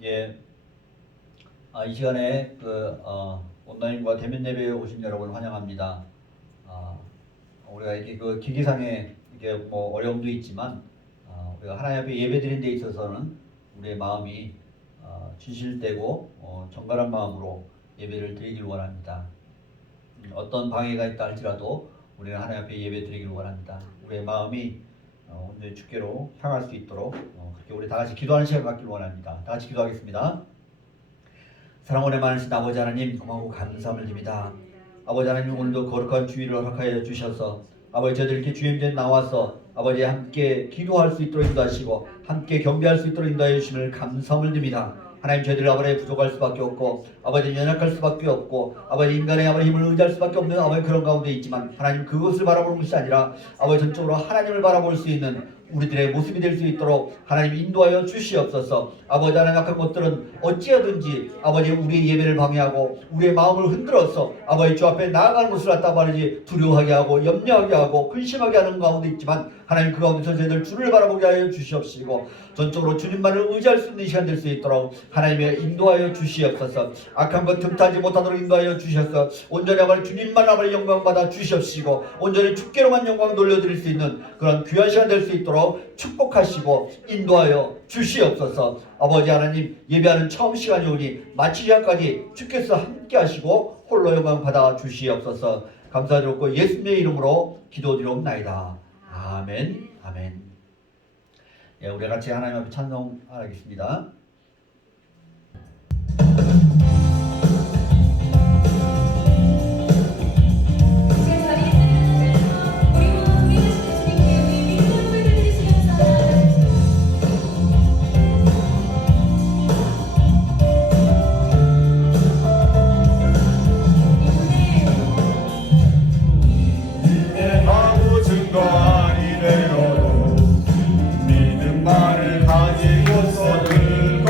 예, 이 시간에 온라인과 대면 예배에 오신 여러분 환영합니다. 우리가 이렇게 그 기기상에 이게 뭐 어려움도 있지만 우리가 하나님 앞에 예배드리는 데 있어서는 우리의 마음이 진실되고 정갈한 마음으로 예배를 드리길 원합니다. 어떤 방해가 있다 할지라도 우리는 하나님 앞에 예배드리길 원합니다. 우리의 마음이 온전히 주께로 향할 수 있도록 그렇게 우리 다 같이 기도하는 시간 갖길 원합니다. 다 같이 기도하겠습니다. 사랑 은혜 많으신 아버지 하나님, 고마워 감사함을 드립니다. 아버지 하나님, 오늘도 거룩한 주일을 허락하여 주셔서 아버지 저희들 이렇게 주님 전에 나와서 아버지 함께 기도할 수 있도록 인도하시고 함께 경배할 수 있도록 인도하여 주심을 감사함을 드립니다. 하나님, 저희들 아버지 부족할 수밖에 없고 아버지 연약할 수밖에 없고 아버지 인간의 아버지 힘을 의지할 수밖에 없는 아버지 그런 가운데 있지만 하나님, 그것을 바라보는 것이 아니라 아버지 전적으로 하나님을 바라볼 수 있는 우리들의 모습이 될 수 있도록 하나님 인도하여 주시옵소서. 아버지 하나님, 약한 것들은 어찌하든지 아버지 우리의 예배를 방해하고 우리의 마음을 흔들어서 아버지 주 앞에 나아가는 것을 갖다 말이지 두려워하게 하고 염려하게 하고 근심하게 하는 가운데 있지만 하나님, 그 가운데서 저희들 주를 바라보게 하여 주시옵시고 전적으로 주님만을 의지할 수 있는 시간 될 수 있도록 하나님의 인도하여 주시옵소서. 악한 것 틈타지 못하도록 인도하여 주셔서 온전히 아버지 주님만 아버지 영광 받아 주시옵시고 온전히 주께로만 영광 돌려드릴 수 있는 그런 귀한 시간 될 수 있도록 축복하시고 인도하여 주시옵소서. 아버지 하나님, 예배하는 처음 시간이 오니 마치 시간까지 주께서 함께 하시고 홀로 영광 받아 주시옵소서. 감사드렸고 예수님의 이름으로 기도드리옵나이다. 아멘. 아멘. 예, 우리 같이 하나님 앞에 찬송하겠습니다. 믿음만을 가지고서 늘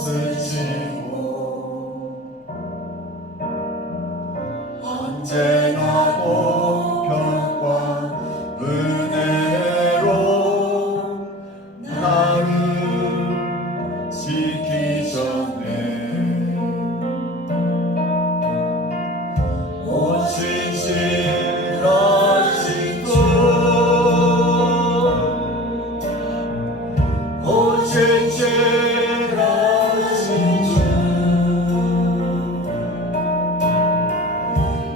없으시고 언제나 보평과 은혜로 나를 지키셨네. 오신 신실하신 분, 오신 신실하신 주,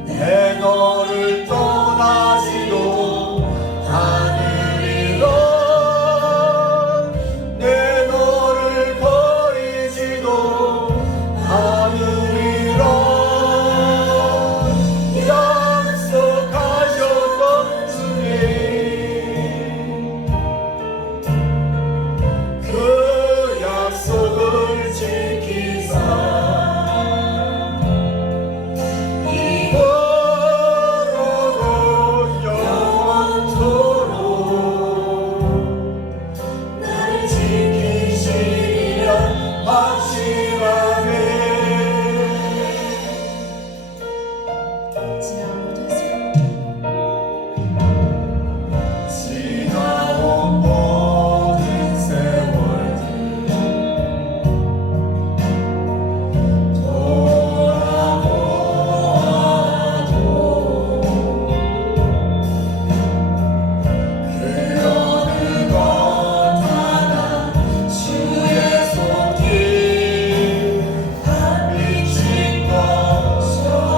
내 너를 떠나지도 않으리라. 내 너를 버리지도 않으리라. 약속하셨던 주님, 그 약속을 지키사 이곳으로 영원토록 나를 지키시리라 확신하네. 지나온 모든 세월들 돌아보아도 그 어느 것 하나 주의 손길 안 미친 것처럼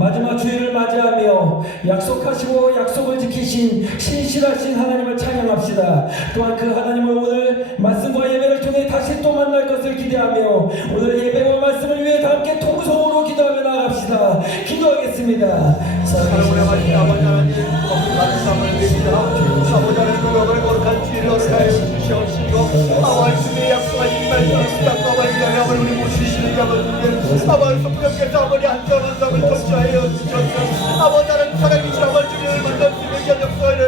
마지막 주일을 맞이하며 약속하시고 약속을 지키신 신실하신 하나님을 찬양합시다. 또한 그 하나님을 오늘 말씀과 예배를 통해 다시 또 만날 것을 기대하며 오늘 예배와 말씀을 위해 다 함께 통성으로 기도하며 나아갑시다. 기도하겠습니다. 사랑으로 하신 아버지 하나님, 거룩한 삶을 드립니다. 아버지 하나님, 그것을 거룩한 주의를 허락하여 주시옵시고, 아버지 주의 약속하신 말씀을 부탁하고 기도하며 우리 모시시는 자분들, 아버지 성령께서 아버지 안전한 삶을 통치하여 주셔서 아버지 하나님 살아계신 아버지 주님을 만날 수 있는 역사를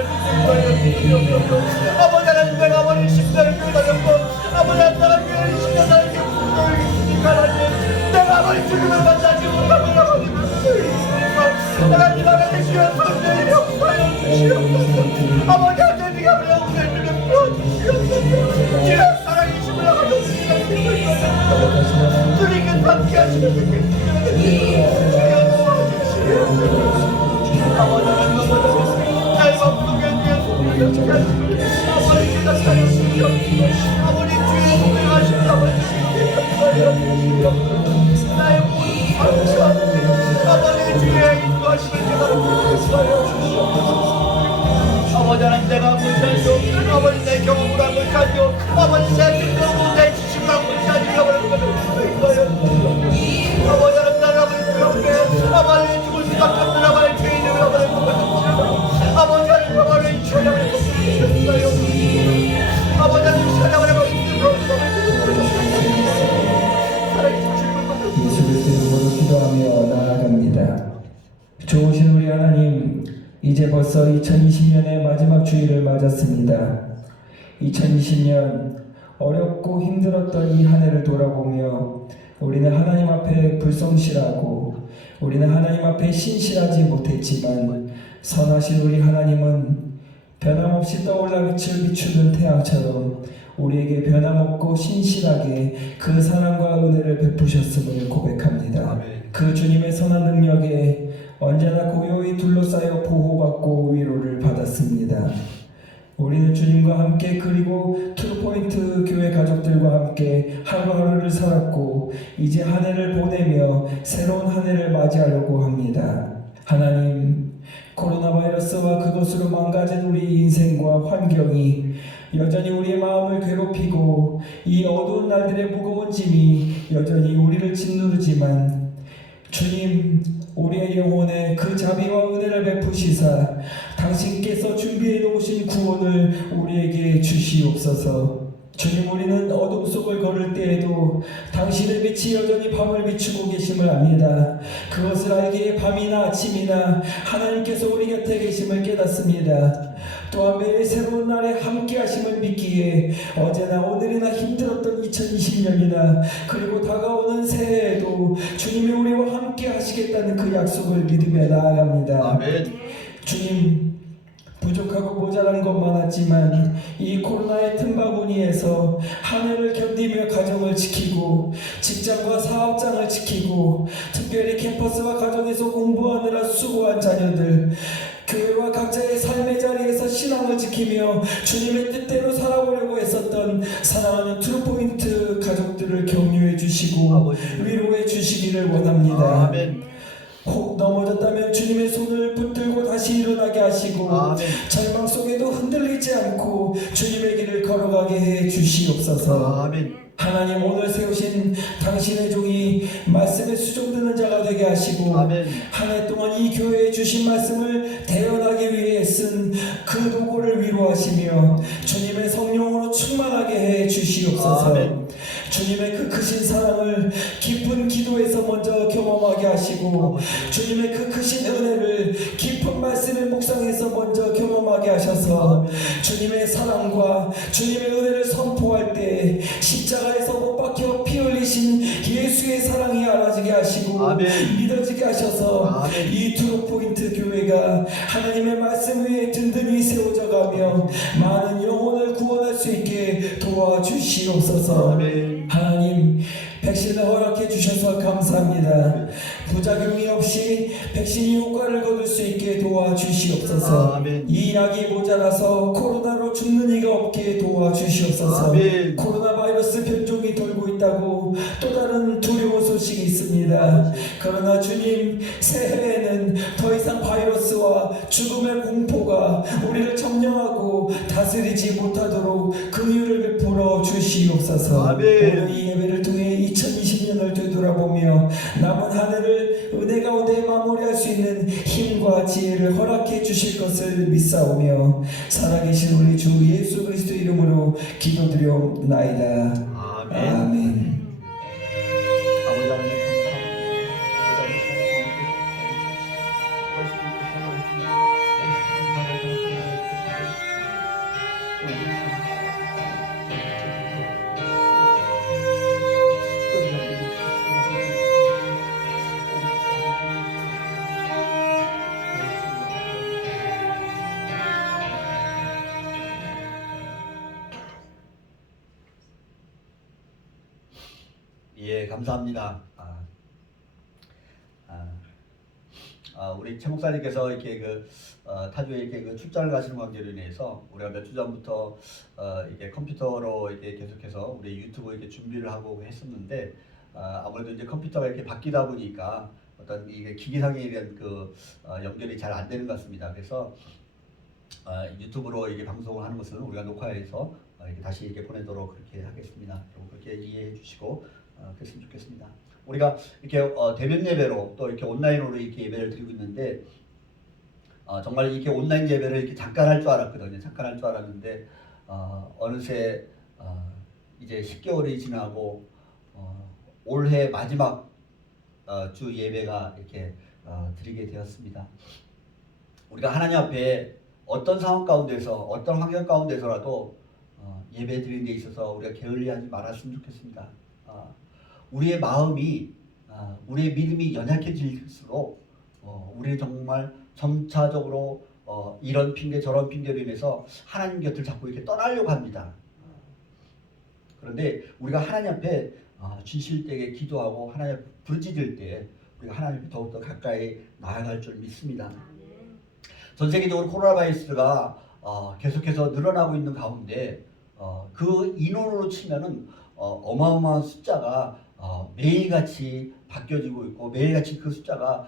주시옵소서. 아버지 하나님, 내가 아버지 십자를 교회 다녔고 아버지 하나님 교회 20년 다니게 부끄러움을 주시니까 하나님, 내가 아버지 주님을 만나지 못하면 아버지 하나님 하나님 주여 성령이 역사하여 주시옵소서. 아버지 하나님 하나님 우리의 눈을 부어주시옵소서. 주여 살아계심을 하여 주시옵소서. 주님께 함께 하시면 되겠습니다. 주여 도와주시옵소서. 아버지 하나님 나의 마음속에 주여 손을 잡게 하시고 아버지 기다려 주시옵소서. 아버지 주의 손을 하시는 아버지 기다려 주시옵소서. 나의 모든 상처 아버지 주의 인도하심을 깨달아 주시옵소서. 아버지 하나님, 내가 못하죠. 아버지 내 경험을 한 것이죠. 아버지 내 뜻으로 내 지식을 한 것이죠. 아버지 하나님, 나를 아버지 주옵게 아버지 죽을 수밖에 없는 아버지 죄인을 아버지 보여주시고 아버지 하나님 아버지 찬양을 해주시옵소서. 아버지 하나님 찬양을 해주시옵소서. 예수를 이름으로 기도하며 나아갑니다. 좋으신 우리 하나님, 이제 벌써 2020년의 마지막 주일을 맞았습니다. 2020년 어렵고 힘들었던 이 한 해를 돌아보며 우리는 하나님 앞에 불성실하고 우리는 하나님 앞에 신실하지 못했지만 선하신 우리 하나님은 변함없이 떠올라 빛을 비추는 태양처럼 우리에게 변함없고 신실하게 그 사랑과 은혜를 베푸셨음을 고백합니다. 그 주님의 선한 능력에 언제나 고요히 둘러싸여 보호받고 위로를 받았습니다. 우리는 주님과 함께 그리고 트루포인트 교회 가족들과 함께 하루하루를 살았고 이제 한 해를 보내며 새로운 한 해를 맞이하려고 합니다. 하나님, 코로나 바이러스와 그것으로 망가진 우리 인생과 환경이 여전히 우리의 마음을 괴롭히고 이 어두운 날들의 무거운 짐이 여전히 우리를 짓누르지만 주님, 우리의 영혼에 그 자비와 은혜를 베푸시사 당신께서 준비해 놓으신 구원을 우리에게 주시옵소서. 주님, 우리는 어둠 속을 걸을 때에도 당신의 빛이 여전히 밤을 비추고 계심을 압니다. 그것을 알기에 밤이나 아침이나 하나님께서 우리 곁에 계심을 깨닫습니다. 또한 매일 새로운 날에 함께 하심을 믿기에 어제나 오늘이나 힘들었던 2020년이나 그리고 다가오는 새해에도 주님이 우리와 함께 하시겠다는 그 약속을 믿으며 나아갑니다. 아멘. 주님, 부족하고 모자란 것 많았지만 이 코로나의 틈바구니에서 한 해를 견디며 가정을 지키고 직장과 사업장을 지키고 특별히 캠퍼스와 가정에서 공부하느라 수고한 자녀들, 교회와 각자의 삶의 자리에서 신앙을 지키며 주님의 뜻대로 살아보려고 했었던 사랑하는 트루포인트 가족들을 격려해 주시고 위로해 주시기를 원합니다. 아멘. 혹 넘어졌다면 주님의 손을 붙들고 다시 일어나게 하시고 아멘. 절망 속에도 흔들리지 않고 주님의 길을 걸어가게 해 주시옵소서. 아멘. 하나님, 오늘 세우신 당신의 종이 말씀에 수종드는 자가 되게 하시고 아멘. 한 해 동안 이 교회에 주신 말씀을 대언하기 위해 쓴 그 도구를 위로하시며 주님의 성령으로 충만하게 해 주시옵소서. 아멘. 주님의 그 크신 사랑을 깊은 기도에서 먼저 경험하게 하시고 주님의 그 크신 은혜를 깊은 말씀의 묵상에서 먼저 경험하게 하셔서 주님의 사랑과 주님의 은혜를 선포할 때 십자가에서 못 박혀 피 흘리신 예수의 사랑이 알아지게 하시고 아멘. 믿어지게 하셔서 아멘. 이 트루포인트 교회가 하나님의 말씀 위에 든든히 세워져가며 많은 영혼을 구원할 수 있게 도와주시옵소서. 아멘. 하나님, 백신을 허락해 주셔서 감사합니다. 부작용이 없이 백신이 효과를 거둘 수 있게 도와주시옵소서. 아멘. 이 약이 모자라서 코로나로 죽는 이가 없게 도와주시옵소서. 아멘. 코로나 바이러스 변종이 돌고 있다고 또 다른 두려운 소식이 있습니다. 믿습니다. 그러나 주님, 새해에는 더 이상 바이러스와 죽음의 공포가 우리를 점령하고 다스리지 못하도록 긍휼을 베풀어 주시옵소서. 아멘. 오늘 이 예배를 통해 2020년을 되돌아보며 남은 한 해를 은혜 가운데 마무리할 수 있는 힘과 지혜를 허락해 주실 것을 믿사오며 살아계신 우리 주 예수 그리스도 이름으로 기도드려옵나이다. 아멘. 아멘. 아버지 하나님 예, 감사합니다. 우리 최 목사님께서 이렇게 타주에 이렇게 출장을 가시는 관계로 인해서 우리가 몇 주 전부터 이게 컴퓨터로 이렇게 계속해서 우리 유튜브 이렇게 준비를 하고 했었는데 아무래도 이제 컴퓨터가 이렇게 바뀌다 보니까 어떤 이게 기기상에 대한 연결이 잘 안 되는 것 같습니다. 그래서 유튜브로 이게 방송을 하는 것은 우리가 녹화해서 이렇게 다시 이렇게 보내도록 그렇게 하겠습니다. 그렇게 이해해 주시고 그랬으면 좋겠습니다. 우리가 이렇게 대면 예배로 또 이렇게 온라인으로 이렇게 예배를 드리고 있는데 정말 이렇게 온라인 예배를 이렇게 잠깐 할 줄 알았거든요. 잠깐 할 줄 알았는데 어느새 이제 10개월이 지나고 올해 마지막 주 예배가 이렇게 드리게 되었습니다. 우리가 하나님 앞에 어떤 상황 가운데서 어떤 환경 가운데서라도 예배 드리는 데 있어서 우리가 게을리하지 말았으면 좋겠습니다. 우리의 마음이 우리의 믿음이 연약해질수록 우리는 정말 점차적으로 이런 핑계 저런 핑계로 인해서 하나님 곁을 자꾸 이렇게 떠나려고 합니다. 그런데 우리가 하나님 앞에 진실되게 기도하고 하나님 앞에 부르짖을 때 우리가 하나님 앞에 더욱더 가까이 나아갈 줄 믿습니다. 전 세계적으로 코로나 바이러스가 계속해서 늘어나고 있는 가운데 그 인원으로 치면은 어마어마한 숫자가 매일같이 바뀌어지고 있고 매일같이 그 숫자가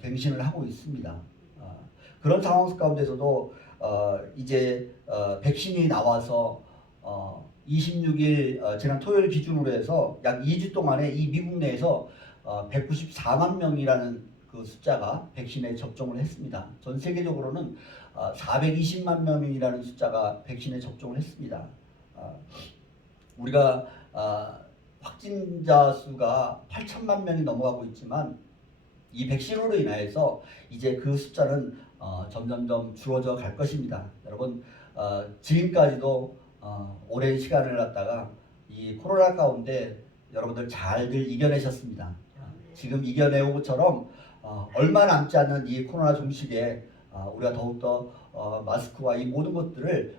갱신을 하고 있습니다. 그런 상황 가운데서도 이제 백신이 나와서 26일 지난 토요일 기준으로 해서 약 2주 동안에 이 미국 내에서 194만 명이라는 그 숫자가 백신에 접종을 했습니다. 전 세계적으로는 420만 명이라는 숫자가 백신에 접종을 했습니다. 우리가 확진자 수가 8천만 명이 넘어가고 있지만 이 백신으로 인하여서 이제 그 숫자는 점점점 줄어져 갈 것입니다. 여러분 지금까지도 오랜 시간을 갖다가 이 코로나 가운데 여러분들 잘들 이겨내셨습니다. 지금 이겨내온 것처럼 얼마 남지 않는 이 코로나 종식에 우리가 더욱더 마스크와 이 모든 것들을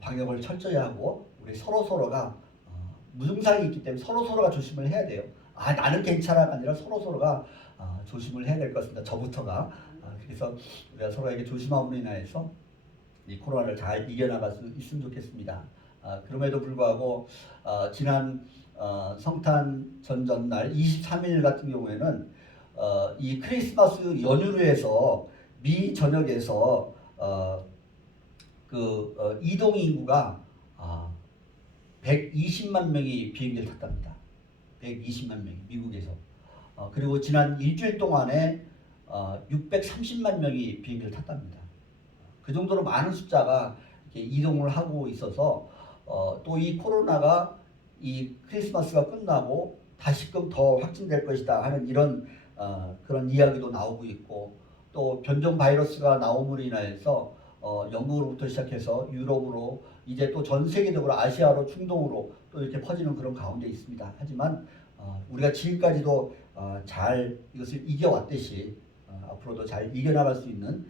방역을 철저히 하고 우리 서로가 무증상이 있기 때문에 서로가 조심을 해야 돼요. 나는 괜찮아가 아니라 서로가 조심을 해야 될 것 같습니다. 저부터가. 그래서 우리가 서로에게 조심함으로 인하여서 이 코로나를 잘 이겨나갈 수 있으면 좋겠습니다. 그럼에도 불구하고 지난 성탄 전날 23일 같은 경우에는 이 크리스마스 연휴로 해서 미 전역에서 이동 인구가 120만 명이 비행기를 탔답니다. 120만 명이 미국에서. 그리고 지난 일주일 동안에 630만 명이 비행기를 탔답니다. 그 정도로 많은 숫자가 이렇게 이동을 하고 있어서 또 이 코로나가 이 크리스마스가 끝나고 다시금 더 확진될 것이다 하는 이런 그런 이야기도 나오고 있고 또 변종 바이러스가 나옴으로 인하여서 영국으로부터 시작해서 유럽으로 이제 또 전 세계적으로 아시아로 중동으로 또 이렇게 퍼지는 그런 가운데 있습니다. 하지만 우리가 지금까지도 잘 이것을 이겨왔듯이 앞으로도 잘 이겨나갈 수 있는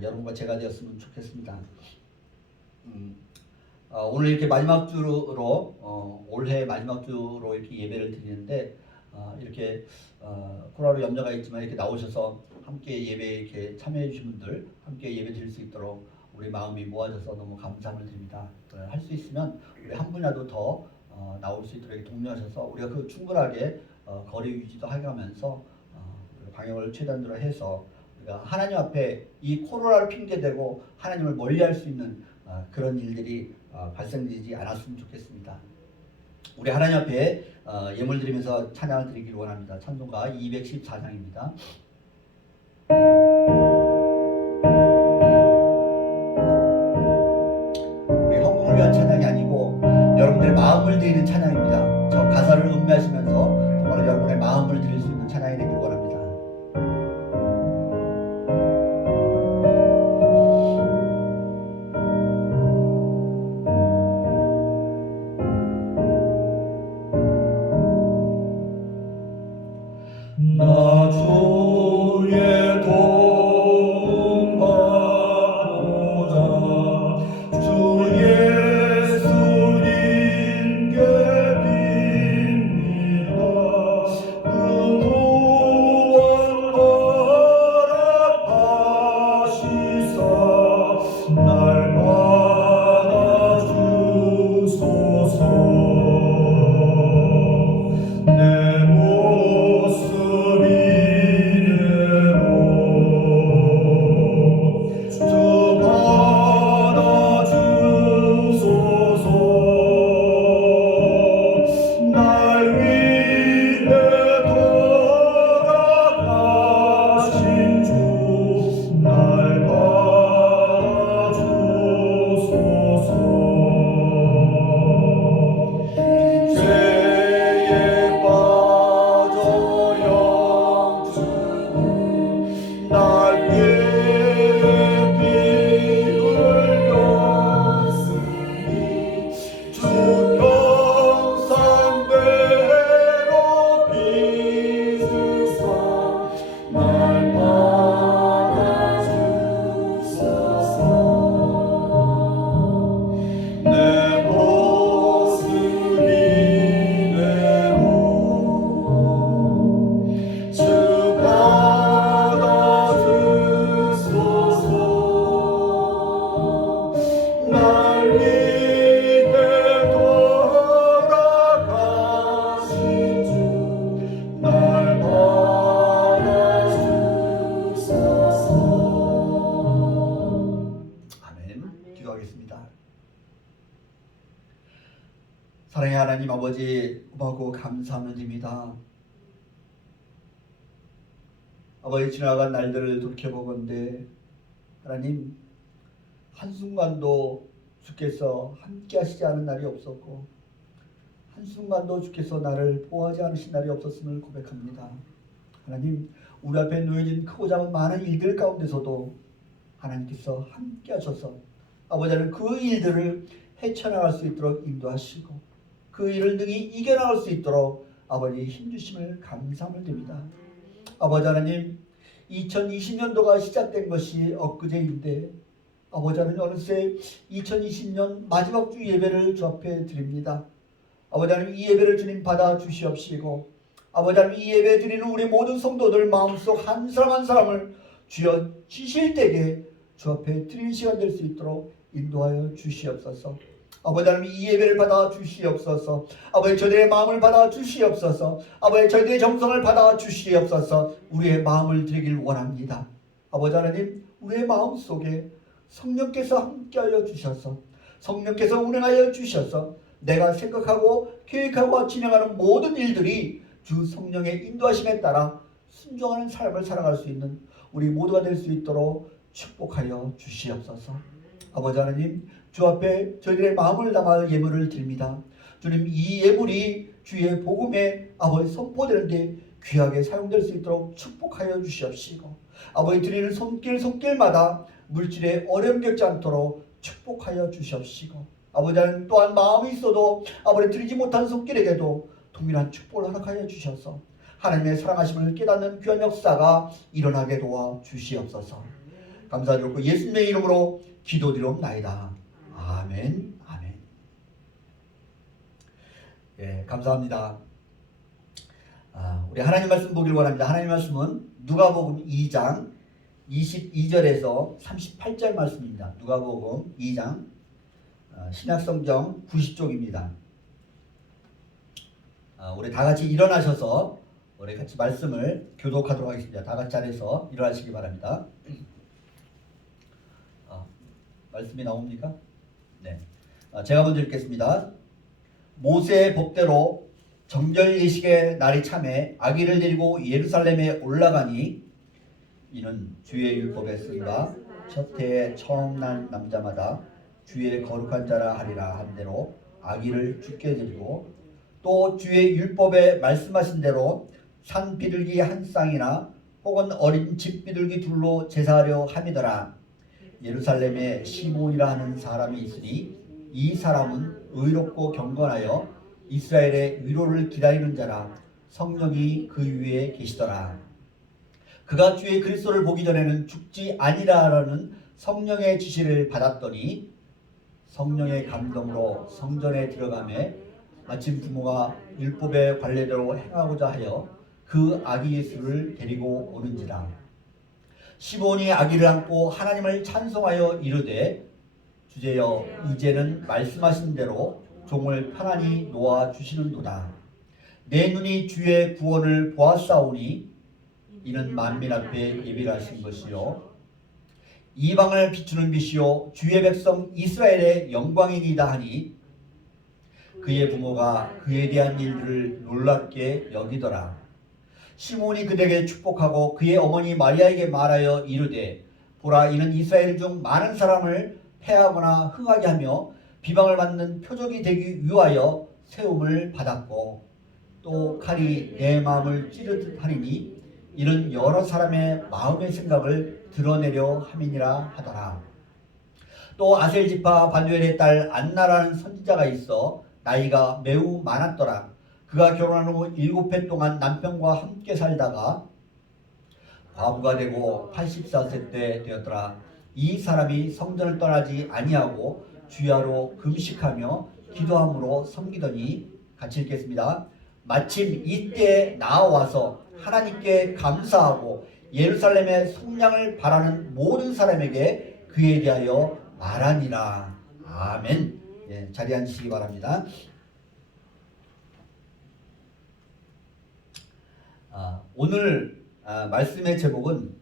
여러분과 제가 되었으면 좋겠습니다. 오늘 이렇게 마지막 주로 올해 마지막 주로 이렇게 예배를 드리는데 이렇게 코로나로 염려가 있지만 이렇게 나오셔서 함께 예배에 이렇게 참여해 주신 분들 함께 예배 드릴 수 있도록 우리 마음이 모아져서 너무 감사함을 드립니다. 할 수 있으면 우리 한 분이라도 더 나올 수 있도록 동료하셔서 우리가 그 충분하게 거리 유지도 해가면서 방역을 최단으로 해서 우리가 하나님 앞에 이 코로나를 핑계대고 하나님을 멀리할 수 있는 그런 일들이 발생되지 않았으면 좋겠습니다. 우리 하나님 앞에 예물 드리면서 찬양을 드리기를 원합니다. 찬송가 214장입니다. 우리 헌금을 위한 찬양이 아니고 여러분들의 마음을 드리는 찬양입니다. 저 가사를 음미하시면서 정말 여러분의 마음을 드릴 수 있는 찬양이 되길 원합니다. 나 주의 도움 받고자 주 예수님께 빕니다. 그 구원 허락하시사 날 받아주소서. 내 모습 이대로 주 받아주소서. 날 위해 돌아가신 주 날 받아주소서. 죄에 빠져 영주는 날 위해 피 흘렸으니 주 평상배로 빚으사 날 받아주소서. 내 모습 이대로 주 받아주소서. 날 위해 돌아가신 주 날 받아주소서. 아멘. 기도하겠습니다. 사랑의 하나님 아버지, 고맙고 감사함을 드립니다. 아버지, 지나간 날들을 돌이켜보건대 하나님, 한순간도 주께서 함께 하시지 않은 날이 없었고 한순간도 주께서 나를 보호하지 않으신 날이 없었음을 고백합니다. 하나님, 우리 앞에 놓여진 크고 작은 많은 일들 가운데서도 하나님께서 함께 하셔서 아버지는 그 일들을 헤쳐나갈 수 있도록 인도하시고 그 일을 능히 이겨나갈 수 있도록 아버지 힘주심을 감사함을 드립니다. 아버지 하나님, 2020년도가 시작된 것이 엊그제인데 아버지 하나님, 어느새 2020년 마지막 주 예배를 주 앞에 드립니다. 아버지 하나님, 이 예배를 주님 받아 주시옵시고 아버지 하나님, 이 예배 드리는 우리 모든 성도들 마음속 한 사람 한 사람을 주여 주실 때에 주 앞에 드리는 시간 될 수 있도록 인도하여 주시옵소서. 아버지 하나님, 이 예배를 받아 주시옵소서. 아버지, 저들의 마음을 받아 주시옵소서. 아버지, 저들의 정성을 받아 주시옵소서. 우리의 마음을 드리길 원합니다. 아버지 하나님, 우리의 마음 속에 성령께서 함께하여 주셔서 성령께서 운행하여 주셔서 내가 생각하고 계획하고 진행하는 모든 일들이 주 성령의 인도하심에 따라 순종하는 삶을 살아갈 수 있는 우리 모두가 될 수 있도록 축복하여 주시옵소서. 아버지 하나님, 주 앞에 저희들의 마음을 담아 예물을 드립니다. 주님, 이 예물이 주의 복음에 아버지 선포되는데 귀하게 사용될 수 있도록 축복하여 주시옵시고 아버지, 드리는 손길마다 물질에 어려움 겪지 않도록 축복하여 주시옵시고 아버지 하나님, 또한 마음이 있어도 아버지 드리지 못한 손길에게도 동일한 축복을 허락하여 주셔서 하나님의 사랑하심을 깨닫는 귀한 역사가 일어나게 도와 주시옵소서. 감사드리고 예수님의 이름으로 기도드리옵나이다. 아멘. 아멘. 예, 감사합니다. 우리 하나님 말씀 보길 원합니다. 하나님 말씀은 누가복음 2장 22절에서 38절 말씀입니다. 누가복음 2장 신약성경 90쪽입니다. 우리 다 같이 일어나셔서 우리 같이 말씀을 교독하도록 하겠습니다. 다 같이 자리에서 일어나시기 바랍니다. 말씀이 나옵니까? 네. 제가 먼저 읽겠습니다. 모세의 법대로 정결 예식의 날이 참에 아기를 데리고 예루살렘에 올라가니 이는 주의 율법에 쓴바 첫 해에 처음 난 남자마다 주의 거룩한 자라 하리라 한 대로 아기를 죽게 드리고 또 주의 율법에 말씀하신 대로 산 비둘기 한 쌍이나 혹은 어린 집 비둘기 둘로 제사하려 함이더라. 예루살렘에 시몬이라 하는 사람이 있으니 이 사람은 의롭고 경건하여 이스라엘의 위로를 기다리는 자라. 성령이 그 위에 계시더라. 그가 주의 그리스도를 보기 전에는 죽지 아니라라는 성령의 지시를 받았더니 성령의 감동으로 성전에 들어가매 마침 부모가 율법의 관례대로 행하고자 하여 그 아기 예수를 데리고 오는지라. 시몬이 아기를 안고 하나님을 찬송하여 이르되 주제여 이제는 말씀하신 대로 종을 편안히 놓아 주시는도다. 내 눈이 주의 구원을 보았사오니 이는 만민 앞에 예비하신 것이요 이방을 비추는 빛이요 주의 백성 이스라엘의 영광이니이다 하니 그의 부모가 그에 대한 일들을 놀랍게 여기더라. 시몬이 그에게 축복하고 그의 어머니 마리아에게 말하여 이르되 보라 이는 이스라엘 중 많은 사람을 패하거나 흥하게 하며 비방을 받는 표적이 되기 위하여 세움을 받았고 또 칼이 내 마음을 찌르듯 하리니 이는 여러 사람의 마음의 생각을 드러내려 함이니라 하더라. 또 아셀 지파 바누엘의 딸 안나라는 선지자가 있어 나이가 매우 많았더라. 그가 결혼한 후 7해 동안 남편과 함께 살다가 과부가 되고 84세 때 되었더라. 이 사람이 성전을 떠나지 아니하고 주야로 금식하며 기도함으로 섬기더니 같이 읽겠습니다. 마침 이때 나와서 하나님께 감사하고 예루살렘의 속량을 바라는 모든 사람에게 그에 대하여 말하니라. 아멘. 예, 자리에 앉으시기 바랍니다. 오늘 말씀의 제목은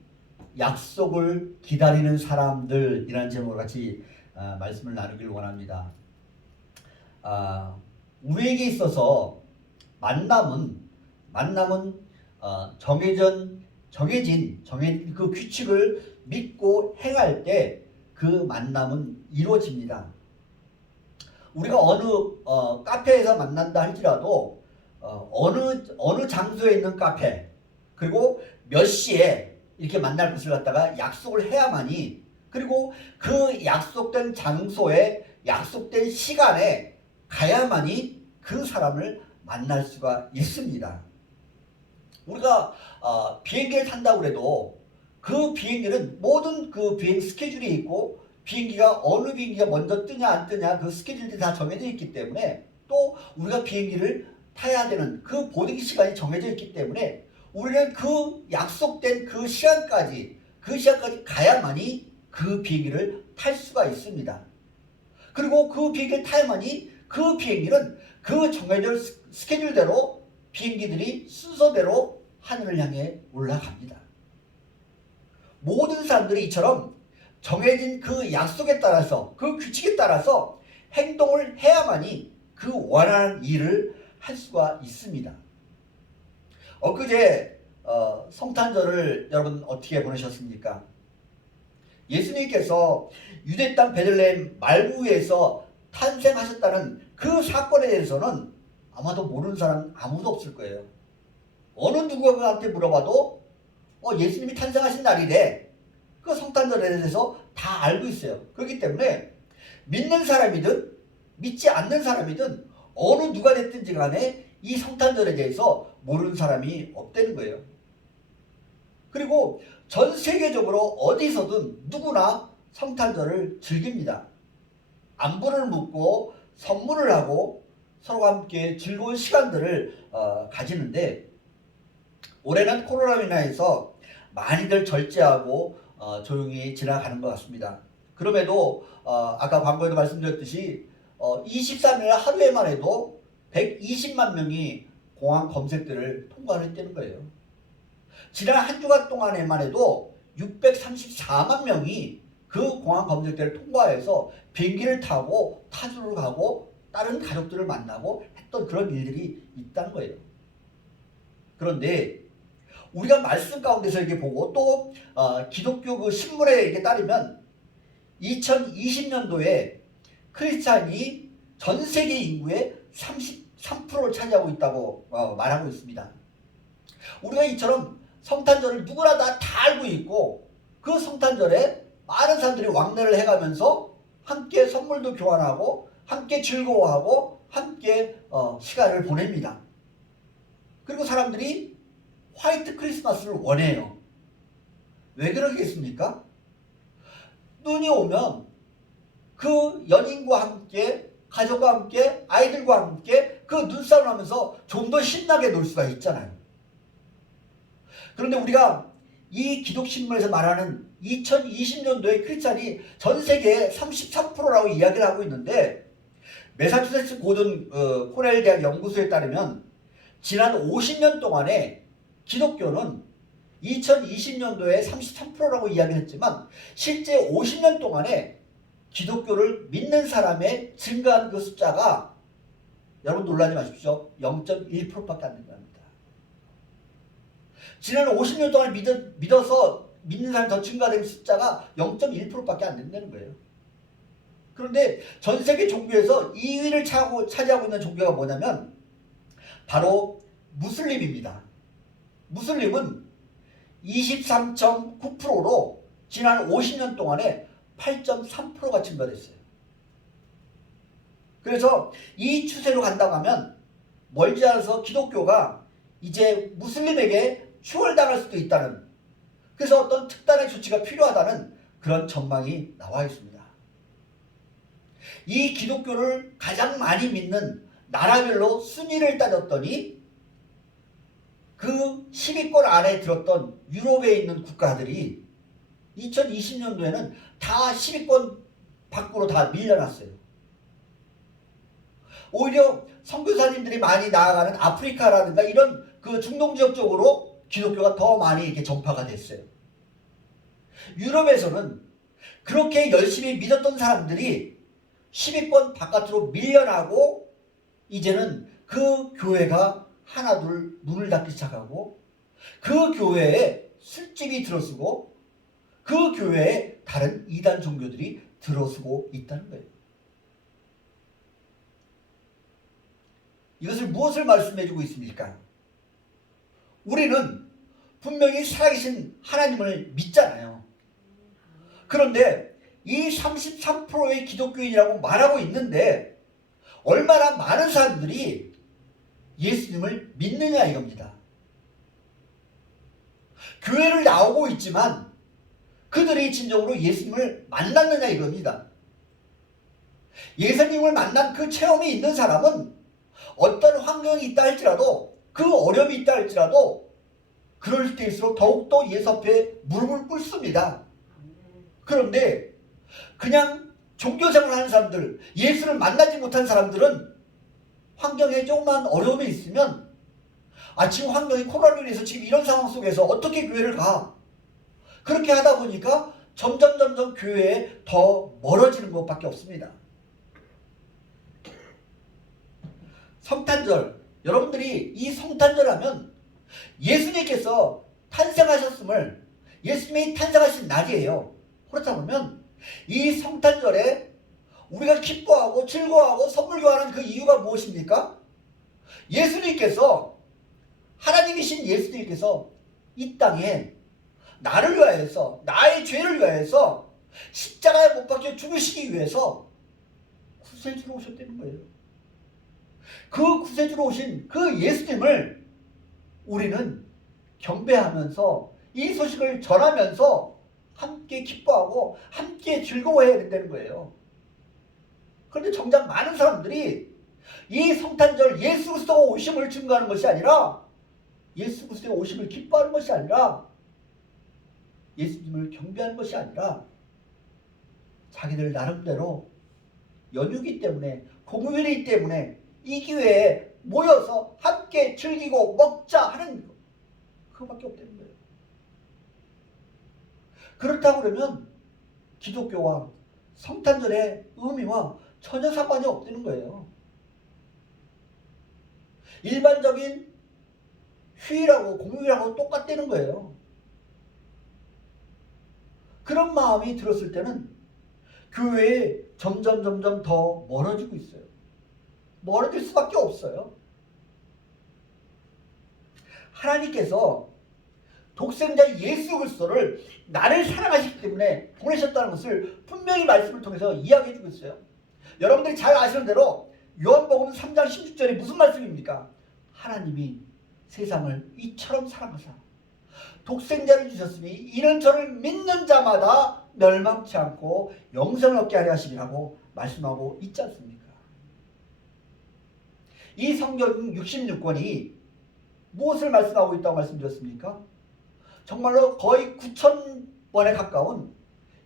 약속을 기다리는 사람들이라는 제목으로 같이 말씀을 나누길 원합니다. 우리에게 있어서 만남은 정해진 그 규칙을 믿고 행할 때 그 만남은 이루어집니다. 우리가 어느 카페에서 만난다 할지라도 어느 장소에 있는 카페 그리고 몇 시에 이렇게 만날 것을 갖다가 약속을 해야만이 그리고 그 약속된 장소에 약속된 시간에 가야만이 그 사람을 만날 수가 있습니다. 우리가 비행기를 탄다고 해도 그 비행기는 모든 그 비행 스케줄이 있고 비행기가 어느 비행기가 먼저 뜨냐 안 뜨냐 그 스케줄들이 다 정해져 있기 때문에 또 우리가 비행기를 타야 되는 그 보딩 시간이 정해져 있기 때문에 우리는 그 약속된 그 시간까지 가야만이 그 비행기를 탈 수가 있습니다. 그리고 그 비행기를 타야만이 그 비행기는 그 정해진 스케줄대로 비행기들이 순서대로 하늘을 향해 올라갑니다. 모든 사람들이 이처럼 정해진 그 약속에 따라서 그 규칙에 따라서 행동을 해야만이 그 원하는 일을 할 수가 있습니다. 엊그제 성탄절을 여러분 어떻게 보내셨습니까? 예수님께서 유대 땅 베들레헴 말구에서 탄생하셨다는 그 사건에 대해서는 아마도 모르는 사람 아무도 없을 거예요. 어느 누구한테 물어봐도 예수님이 탄생하신 날이래. 그 성탄절에 대해서 다 알고 있어요. 그렇기 때문에 믿는 사람이든 믿지 않는 사람이든 어느 누가 됐든지 간에 이 성탄절에 대해서 모르는 사람이 없다는 거예요. 그리고 전 세계적으로 어디서든 누구나 성탄절을 즐깁니다. 안부를 묻고 선물을 하고 서로 함께 즐거운 시간들을 가지는데 올해는 코로나로 인해서 많이들 절제하고 조용히 지나가는 것 같습니다. 그럼에도 아까 광고에도 말씀드렸듯이 23일 하루에만 해도 120만 명이 공항 검색대를 통과를 했다는 거예요. 지난 한 주간 동안에만 해도 634만 명이 그 공항 검색대를 통과해서 비행기를 타고 타주를 가고 다른 가족들을 만나고 했던 그런 일들이 있다는 거예요. 그런데 우리가 말씀 가운데서 이렇게 보고 또 기독교 그 신문에 이렇게 따르면 2020년도에 크리스찬이 전 세계 인구의 33%를 차지하고 있다고 말하고 있습니다. 우리가 이처럼 성탄절을 누구나 다 알고 있고 그 성탄절에 많은 사람들이 왕래를 해가면서 함께 선물도 교환하고 함께 즐거워하고 함께 시간을 보냅니다. 그리고 사람들이 화이트 크리스마스를 원해요. 왜 그러겠습니까? 눈이 오면 그 연인과 함께 가족과 함께 아이들과 함께 그 눈싸움을 하면서 좀 더 신나게 놀 수가 있잖아요. 그런데 우리가 이 기독신문에서 말하는 2020년도에 크리스찬이 전 세계의 33%라고 이야기를 하고 있는데 매사추세츠 고든 코넬 대학 연구소에 따르면 지난 50년 동안에 기독교는 2020년도에 33%라고 이야기를 했지만 실제 50년 동안에 기독교를 믿는 사람의 증가한 그 숫자가 여러분 놀라지 마십시오. 0.1%밖에 안 된답니다. 지난 50년 동안 믿어서 믿는 사람이 더 증가된 숫자가 0.1%밖에 안 된다는 거예요. 그런데 전 세계 종교에서 2위를 차지하고 있는 종교가 뭐냐면 바로 무슬림입니다. 무슬림은 23.9%로 지난 50년 동안에 8.3%가 증가됐어요. 그래서 이 추세로 간다고 하면 멀지 않아서 기독교가 이제 무슬림에게 추월당할 수도 있다는, 그래서 어떤 특단의 조치가 필요하다는 그런 전망이 나와 있습니다. 이 기독교를 가장 많이 믿는 나라별로 순위를 따졌더니 그 10위권 안에 들었던 유럽에 있는 국가들이 2020년도에는 다 10위권 밖으로 다 밀려났어요. 오히려 선교사님들이 많이 나아가는 아프리카라든가 이런 그 중동 지역 쪽으로 기독교가 더 많이 이렇게 전파가 됐어요. 유럽에서는 그렇게 열심히 믿었던 사람들이 10위권 바깥으로 밀려나고 이제는 그 교회가 하나둘 문을 닫기 시작하고 그 교회에 술집이 들어서고 그 교회에 다른 이단 종교들이 들어서고 있다는 거예요. 이것을 무엇을 말씀해주고 있습니까? 우리는 분명히 살아계신 하나님을 믿잖아요. 그런데 이 33%의 기독교인이라고 말하고 있는데 얼마나 많은 사람들이 예수님을 믿느냐 이겁니다. 교회를 나오고 있지만 그들이 진정으로 예수님을 만났느냐 이겁니다. 예수님을 만난 그 체험이 있는 사람은 어떤 환경이 있다 할지라도 그 어려움이 있다 할지라도 그럴 때일수록 더욱더 예수 앞에 무릎을 꿇습니다. 그런데 그냥 종교생활을 하는 사람들, 예수를 만나지 못한 사람들은 환경에 조금만 어려움이 있으면 지금 환경이 코로나로 인해서 지금 이런 상황 속에서 어떻게 교회를 가? 그렇게 하다 보니까 점점 교회에 더 멀어지는 것밖에 없습니다. 성탄절, 여러분들이 이 성탄절 하면 예수님께서 탄생하셨음을, 예수님이 탄생하신 날이에요. 그렇다 보면 이 성탄절에 우리가 기뻐하고 즐거워하고 선물 교환하는 그 이유가 무엇입니까? 예수님께서, 하나님이신 예수님께서 이 땅에 나를 위하여서, 나의 죄를 위하여서 십자가에 못 박혀 죽으시기 위해서 구세주로 오셨다는 거예요. 그 구세주로 오신 그 예수님을 우리는 경배하면서 이 소식을 전하면서 함께 기뻐하고 함께 즐거워해야 된다는 거예요. 그런데 정작 많은 사람들이 이 성탄절 예수 그리스도가 오심을 증거하는 것이 아니라, 예수 그리스도의 오심을 기뻐하는 것이 아니라, 예수님을 경배하는 것이 아니라 자기들 나름대로 연휴기 때문에, 공휴일이기 때문에 이 기회에 모여서 함께 즐기고 먹자 하는 그거밖에 없다는 거예요. 그렇다고 그러면 기독교와 성탄절의 의미와 전혀 상관이 없다는 거예요. 일반적인 휴일하고 공휴일하고 똑같다는 거예요. 그런 마음이 들었을 때는 교회에 점점 더 멀어지고 있어요. 멀어질 수밖에 없어요. 하나님께서 독생자 예수 그리스도를 나를 사랑하시기 때문에 보내셨다는 것을 분명히 말씀을 통해서 이야기해 주고 있어요. 여러분들이 잘 아시는 대로 요한복음 3장 16절에 무슨 말씀입니까? 하나님이 세상을 이처럼 사랑하사 독생자를 주셨으니 이는 저를 믿는 자마다 멸망치 않고 영생을 얻게 하려 하심이라고 말씀하고 있지 않습니까? 이 성경 66권이 무엇을 말씀하고 있다고 말씀드렸습니까? 정말로 거의 9,000번에 가까운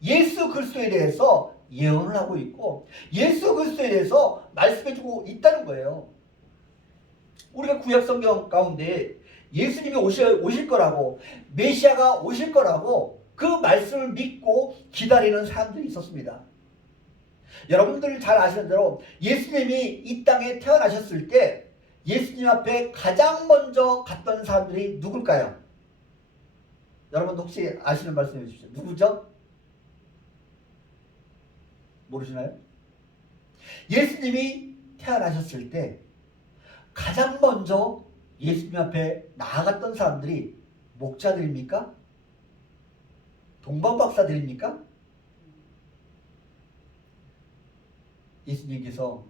예수 그리스도에 대해서 예언을 하고 있고 예수 그리스도에 대해서 말씀해주고 있다는 거예요. 우리가 구약 성경 가운데 예수님이 오실 거라고 메시아가 오실 거라고 그 말씀을 믿고 기다리는 사람들이 있었습니다. 여러분들 잘 아시는 대로 예수님이 이 땅에 태어나셨을 때 예수님 앞에 가장 먼저 갔던 사람들이 누굴까요? 여러분 혹시 아시는 말씀해 주십시오. 누구죠? 모르시나요? 예수님이 태어나셨을 때 가장 먼저 예수님 앞에 나아갔던 사람들이 목자들입니까? 동방박사들입니까? 예수님께서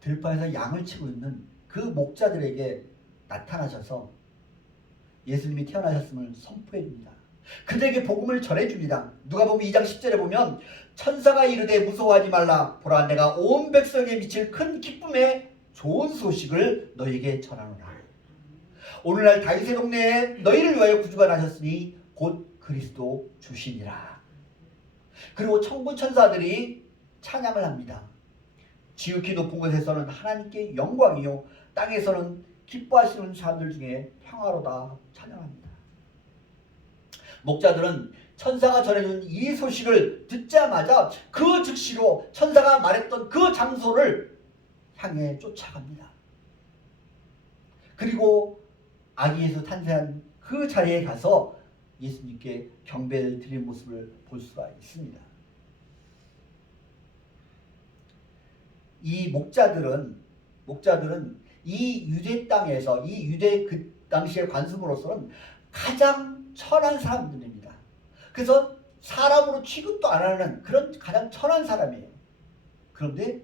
들판에서 양을 치고 있는 그 목자들에게 나타나셔서 예수님이 태어나셨음을 선포해 줍니다. 그들에게 복음을 전해 줍니다. 누가복음 2장 10절에 보면 천사가 이르되 무서워하지 말라 보라 내가 온 백성에 미칠 큰 기쁨의 좋은 소식을 너희에게 전하노라. 오늘날 다윗의 동네에 너희를 위하여 구주가 나셨으니 곧 그리스도 주시니라. 그리고 천군 천사들이 찬양을 합니다. 지극히 높은 곳에서는 하나님께 영광이요 땅에서는 기뻐하시는 사람들 중에 평화로다 찬양합니다. 목자들은 천사가 전해준 이 소식을 듣자마자 그 즉시로 천사가 말했던 그 장소를 향해 쫓아갑니다. 그리고 아기 예수 탄생한 그 자리에 가서 예수님께 경배를 드리는 모습을 볼 수가 있습니다. 이 목자들은 이 유대 땅에서 이 유대 그 당시의 관습으로서는 가장 천한 사람들입니다. 그래서 사람으로 취급도 안 하는 그런 가장 천한 사람이에요. 그런데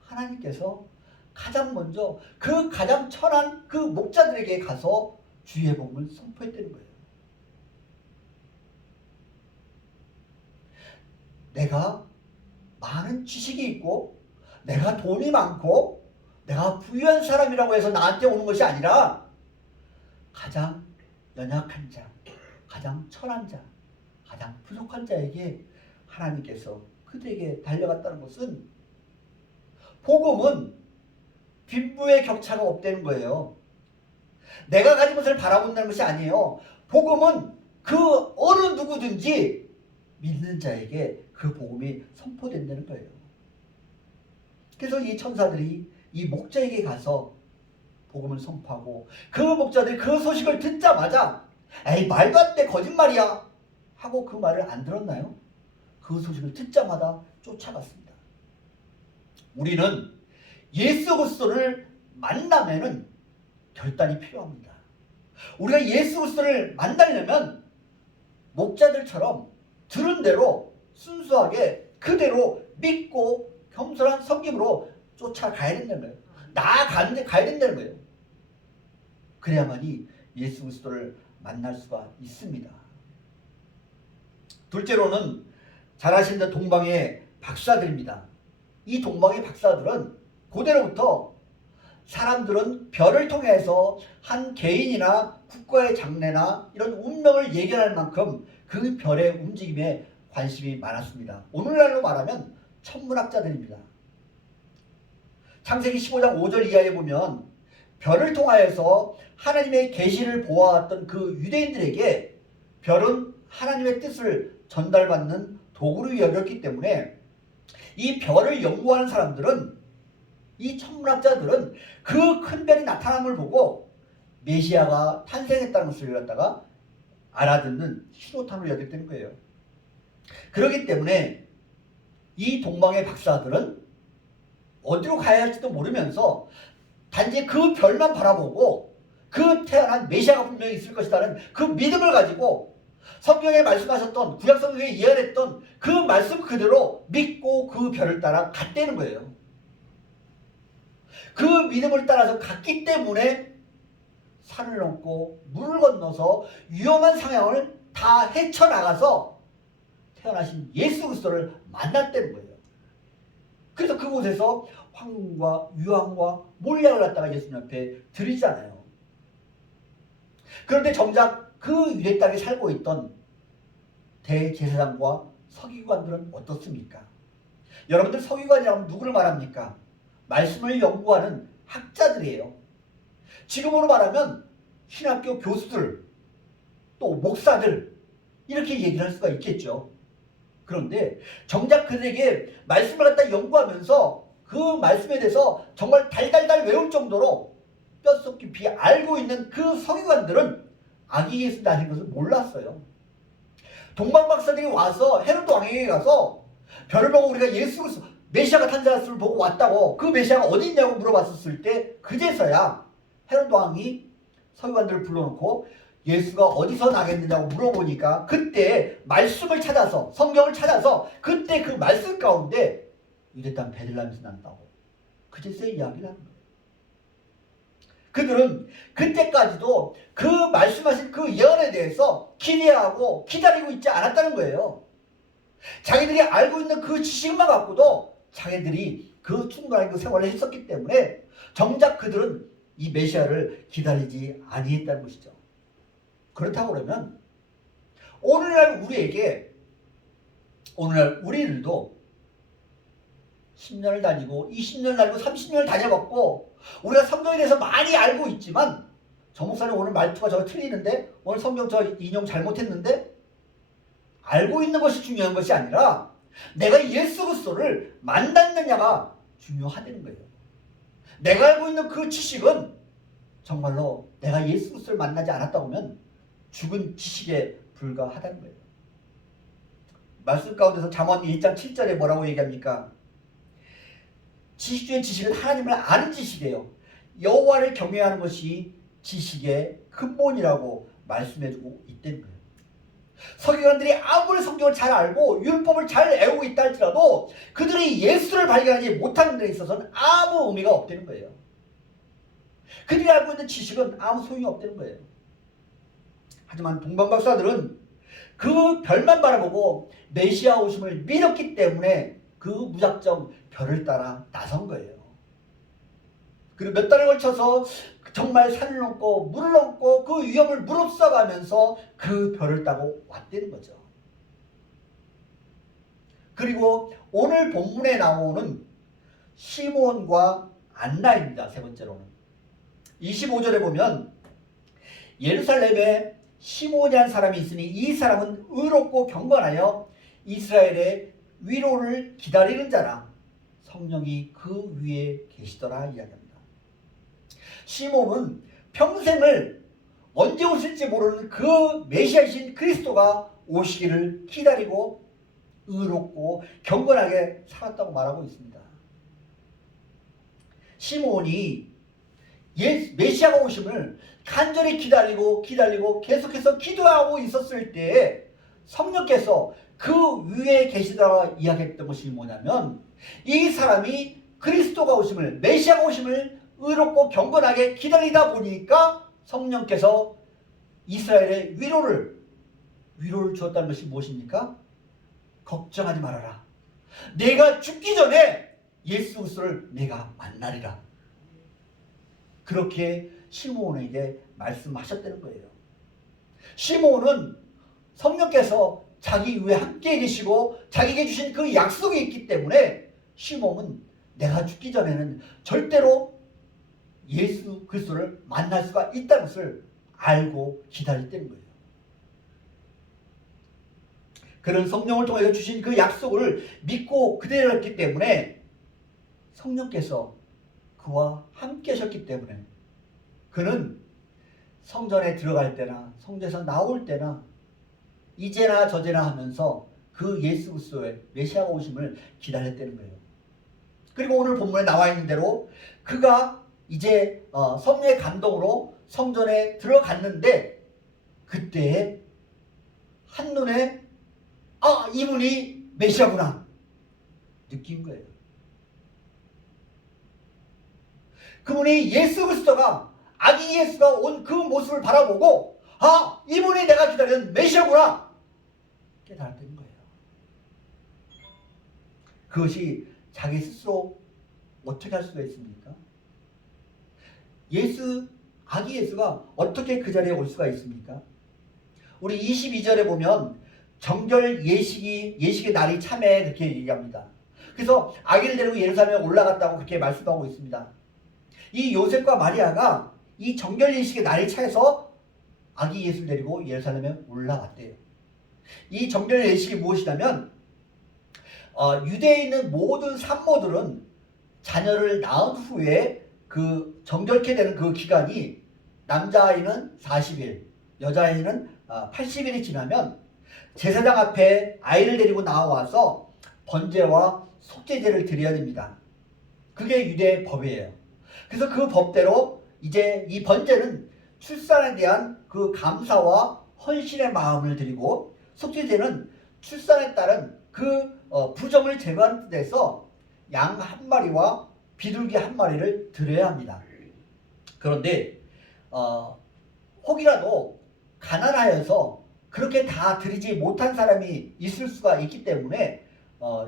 하나님께서 가장 먼저 그 가장 천한 그 목자들에게 가서 주의 복음을 선포했다는 거예요. 내가 많은 지식이 있고 내가 돈이 많고 내가 부유한 사람이라고 해서 나한테 오는 것이 아니라 가장 연약한 자, 가장 천한 자, 가장 부족한 자에게 하나님께서 그들에게 달려갔다는 것은 복음은 빈부의 격차가 없다는 거예요. 내가 가진 것을 바라본다는 것이 아니에요. 복음은 그 어느 누구든지 믿는 자에게 그 복음이 선포된다는 거예요. 그래서 이 천사들이 이 목자에게 가서 복음을 선포하고 그 목자들이 그 소식을 듣자마자 에이 말도 안 돼 거짓말이야 하고 그 말을 안 들었나요? 그 소식을 듣자마자 쫓아갔습니다. 우리는 예수 그리스도를 만나면은 결단이 필요합니다. 우리가 예수 그리스도를 만나려면 목자들처럼 들은 대로 순수하게 그대로 믿고 겸손한 섬김으로 쫓아가야 된다는 거예요. 가야 된다는 거예요. 그래야만이 예수 그리스도를 만날 수가 있습니다. 둘째로는 잘 아시는 동방의 박사들입니다. 이 동방의 박사들은 고대로부터 사람들은 별을 통해서 한 개인이나 국가의 장래나 이런 운명을 예견할 만큼 그 별의 움직임에 관심이 많았습니다. 오늘날로 말하면 천문학자들입니다. 창세기 15장 5절 이하에 보면 별을 통하여서 하나님의 계시를 보아왔던 그 유대인들에게 별은 하나님의 뜻을 전달받는 도구로 여겼기 때문에 이 별을 연구하는 사람들은, 이 천문학자들은 그 큰 별이 나타남을 보고 메시아가 탄생했다는 것을 갖다가 알아듣는 신호탄으로 여겼다는 거예요. 그렇기 때문에 이 동방의 박사들은 어디로 가야 할지도 모르면서 단지 그 별만 바라보고 그 태어난 메시아가 분명히 있을 것이라는 그 믿음을 가지고 성경에 말씀하셨던, 구약 성경에 예언했던 그 말씀 그대로 믿고 그 별을 따라 갔다는 거예요. 그 믿음을 따라서 갔기 때문에 산을 넘고 물을 건너서 위험한 상황을 다 헤쳐나가서 태어나신 예수 그리스도를 만났다는 거예요. 그래서 그곳에서 황금과 유황과 몰약을 갖다가 예수님 앞에 드리잖아요. 그런데 정작 그 유대 땅에 살고 있던 대제사장과 서기관들은 어떻습니까? 여러분들 서기관이라면 누구를 말합니까? 말씀을 연구하는 학자들이에요. 지금으로 말하면 신학교 교수들, 또 목사들, 이렇게 얘기를 할 수가 있겠죠. 그런데 정작 그들에게 말씀을 갖다 연구하면서 그 말씀에 대해서 정말 달달달 외울 정도로 뼛속 깊이 알고 있는 그 서기관들은 아기 예수 낳은 것을 몰랐어요. 동방 박사들이 와서 헤롯 왕에게 가서 별을 보고 우리가 예수 그리스도 메시아가 탄생했음을 보고 왔다고, 그 메시아가 어디 있냐고 물어봤었을 때 그제서야 헤롯 왕이 서기관들을 불러놓고 예수가 어디서 나겠느냐고 물어보니까 그때 말씀을 찾아서, 성경을 찾아서 그때 그 말씀 가운데 유대 땅 베들레헴에서 난다고 그제서야 이야기를 하는 거예요. 그들은 그때까지도 그 말씀하신 그 예언에 대해서 기대하고 기다리고 있지 않았다는 거예요. 자기들이 알고 있는 그 지식만 갖고도 자기들이 그 충분한 그 생활을 했었기 때문에 정작 그들은 이 메시아를 기다리지 아니했다는 것이죠. 그렇다고 그러면 오늘날 우리들도 10년을 다니고 20년을 다니고 30년을 다녀봤고 우리가 성경에 대해서 많이 알고 있지만, 저 목사님 오늘 말투가 저거 틀리는데, 오늘 성경 저 인용 잘못했는데, 알고 있는 것이 중요한 것이 아니라 내가 예수 그리스도를 만났느냐가 중요하다는 거예요. 내가 알고 있는 그 지식은 정말로 내가 예수 그리스도를 만나지 않았다 보면 죽은 지식에 불과하다는 거예요. 말씀 가운데서 잠언 1장 7절에 뭐라고 얘기합니까? 지식 중에 지식은 하나님을 아는 지식이에요. 여호와를 경외하는 것이 지식의 근본이라고 말씀해주고 있다는 거예요. 서기관들이 아무리 성경을 잘 알고 율법을 잘 외우고 있다 할지라도 그들이 예수를 발견하지 못하는 데 있어서는 아무 의미가 없다는 거예요. 그들이 알고 있는 지식은 아무 소용이 없다는 거예요. 하지만 동방박사들은 그 별만 바라보고 메시아 오심을 믿었기 때문에 그 무작정 별을 따라 나선 거예요. 그리고 몇 달에 걸쳐서 정말 산을 넘고 물을 넘고 그 위험을 무릅써가면서 그 별을 따고 왔다는 거죠. 그리고 오늘 본문에 나오는 시몬과 안나입니다. 세 번째로는 25절에 보면 예루살렘에 시몬이라는 사람이 있으니 이 사람은 의롭고 경건하여 이스라엘의 위로를 기다리는 자라, 성령이 그 위에 계시더라 이야기합니다. 시몬은 평생을 언제 오실지 모르는 그 메시아이신 그리스도가 오시기를 기다리고 의롭고 경건하게 살았다고 말하고 있습니다. 시몬이 메시아가 오심을 간절히 기다리고 계속해서 기도하고 있었을 때 성령께서 그 위에 계시다가 이야기했던 것이 뭐냐면, 이 사람이 그리스도가 오심을, 메시아가 오심을 의롭고 경건하게 기다리다 보니까 성령께서 이스라엘의 위로를 주었다는 것이 무엇입니까? 걱정하지 말아라. 내가 죽기 전에 예수 그리스도를 내가 만나리라. 그렇게 시몬에게 말씀하셨다는 거예요. 시몬은 성령께서 자기 위에 함께 계시고 자기에게 주신 그 약속이 있기 때문에 시몬은 내가 죽기 전에는 절대로 예수 그리스도를 만날 수가 있다는 것을 알고 기다렸다는 거예요. 그런 성령을 통해서 주신 그 약속을 믿고 그대로 했기 때문에 성령께서 그와 함께 하셨기 때문에 그는 성전에 들어갈 때나 성전에서 나올 때나 이제나 저제나 하면서 그 예수 그리스도의 메시아가 오심을 기다렸다는 거예요. 그리고 오늘 본문에 나와 있는 대로 그가 이제 성령의 감동으로 성전에 들어갔는데 그때 한눈에 이분이 메시아구나 느낀 거예요. 그분이 예수 그리스도가 아기 예수가 온 그 모습을 바라보고 이분이 내가 기다리는 메시아구나 깨달았던 거예요. 그것이 자기 스스로 어떻게 할 수가 있습니까? 아기 예수가 어떻게 그 자리에 올 수가 있습니까? 우리 22절에 보면 정결 예식의 날이 참에 그렇게 얘기합니다. 그래서 아기를 데리고 예루살렘에 올라갔다고 그렇게 말씀하고 있습니다. 이 요셉과 마리아가 이 정결 예식의 날이 차서 아기 예수를 데리고 예루살렘에 올라갔대요. 이 정결 예식이 무엇이냐면 유대에 있는 모든 산모들은 자녀를 낳은 후에 그 정결케 되는 그 기간이 남자아이는 40일, 여자아이는 80일이 지나면 제사장 앞에 아이를 데리고 나와서 번제와 속죄제를 드려야 됩니다. 그게 유대의 법이에요. 그래서 그 법대로 이제 이 번제는 출산에 대한 그 감사와 헌신의 마음을 드리고 속죄제는 출산에 따른 그 부정을 제거하는 뜻에서 양 한 마리와 비둘기 한 마리를 드려야 합니다. 그런데 혹이라도 가난하여서 그렇게 다 드리지 못한 사람이 있을 수가 있기 때문에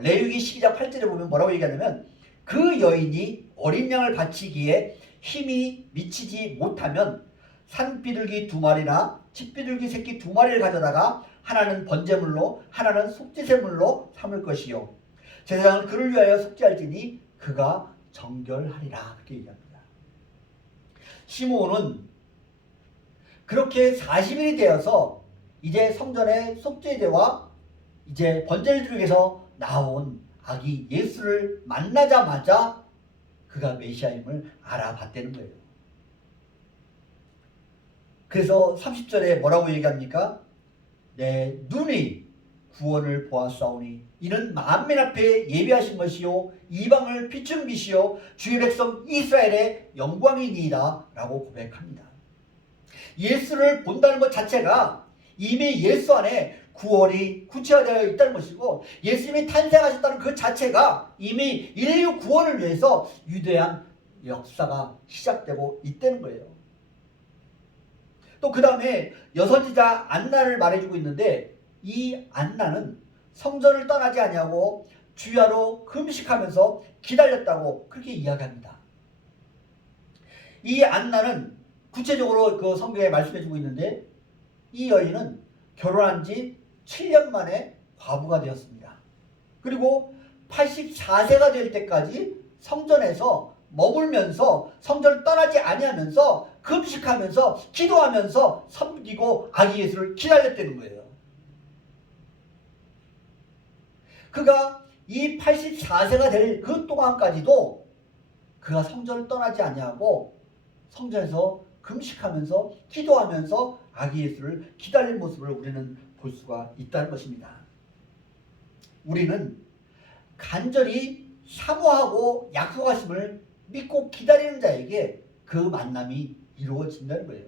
레위기 12장 8절에 보면 뭐라고 얘기하냐면 그 여인이 어린 양을 바치기에 힘이 미치지 못하면 산비둘기 2마리나 집비둘기 새끼 2마리를 가져다가 하나는 번제물로 하나는 속죄제물로 삼을 것이요 제사장은 그를 위하여 속죄할지니 그가 정결하리라 그렇게 얘기합니다. 시므온은 그렇게 40일이 되어서 이제 성전에 속죄제와 이제 번제를 드리기 위해서 나온 아기 예수를 만나자마자 그가 메시아임을 알아봤다는 거예요. 그래서 30절에 뭐라고 얘기합니까? 내 눈이 구원을 보았사오니 이는 만민 앞에 예비하신 것이요 이방을 비춘 빛이요 주의 백성 이스라엘의 영광이니이다 라고 고백합니다. 예수를 본다는 것 자체가 이미 예수 안에 구원이 구체화되어 있다는 것이고 예수님이 탄생하셨다는 그 자체가 이미 인류 구원을 위해서 위대한 역사가 시작되고 있다는 거예요. 또 그 다음에 여선지자 안나를 말해주고 있는데 이 안나는 성전을 떠나지 아니하고 주야로 금식하면서 기다렸다고 그렇게 이야기합니다. 이 안나는 구체적으로 그 성경에 말씀해주고 있는데 이 여인은 결혼한 지 7년 만에 과부가 되었습니다. 그리고 84세가 될 때까지 성전에서 머물면서 성전을 떠나지 아니하면서 금식하면서 기도하면서 섬기고 아기 예수를 기다렸다는 거예요. 그가 이 84세가 될 그 동안까지도 그가 성전을 떠나지 아니하고 성전에서 금식하면서 기도하면서 아기 예수를 기다린 모습을 우리는 볼 수가 있다는 것입니다. 우리는 간절히 사모하고 약속하심을 믿고 기다리는 자에게 그 만남이 이루어진다는 거예요.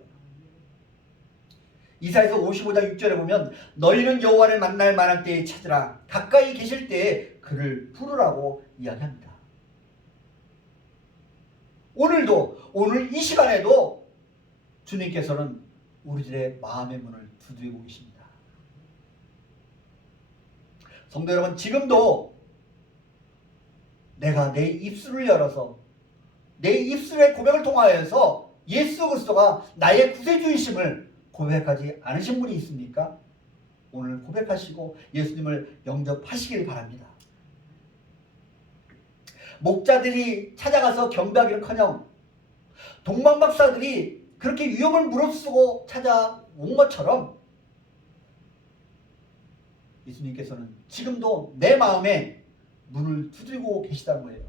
이사야서 55장 6절에 보면 너희는 여호와를 만날 만한 때에 찾으라 가까이 계실 때에 그를 부르라고 이야기합니다. 오늘 이 시간에도 주님께서는 우리들의 마음의 문을 두드리고 계십니다. 성도 여러분, 지금도 내가 내 입술을 열어서 내 입술의 고백을 통하여서 예수 그리스도가 나의 구세주이심을 고백하지 않으신 분이 있습니까? 오늘 고백하시고 예수님을 영접하시길 바랍니다. 목자들이 찾아가서 경배하기는커녕 동방박사들이 그렇게 위험을 무릅쓰고 찾아온 것처럼 예수님께서는 지금도 내 마음에 문을 두드리고 계시다는 거예요.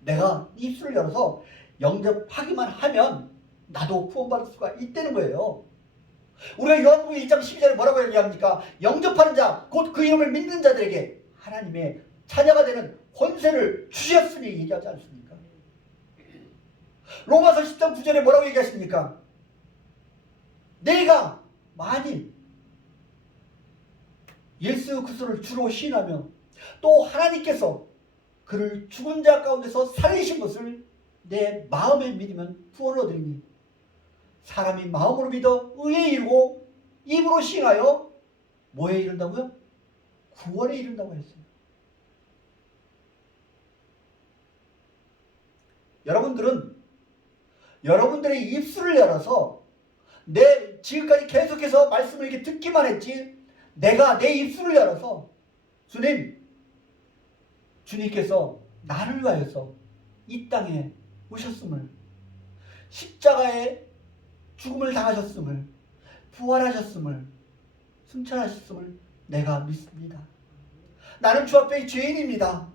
내가 입술을 열어서 영접하기만 하면 나도 구원받을 수가 있다는 거예요. 우리가 요한복음 1장 12절에 뭐라고 얘기합니까? 영접하는 자, 곧 그 이름을 믿는 자들에게 하나님의 자녀가 되는 권세를 주셨으니 얘기하지 않습니까? 로마서 10장 9절에 뭐라고 얘기하십니까? 내가 만일 예수 그리스도를 주로 시인하며 또 하나님께서 그를 죽은 자 가운데서 살리신 것을 내 마음에 믿으면 구원을 얻으리니 사람이 마음으로 믿어 의에 이르고 입으로 시인하여 뭐에 이른다고요? 구원에 이른다고 했어요. 여러분들은 여러분들의 입술을 열어서 내 지금까지 계속해서 말씀을 이렇게 듣기만 했지 내가 내 입술을 열어서 주님께서 나를 위하여서 이 땅에 오셨음을 십자가에 죽음을 당하셨음을 부활하셨음을 승천하셨음을 내가 믿습니다. 나는 주 앞에 죄인입니다.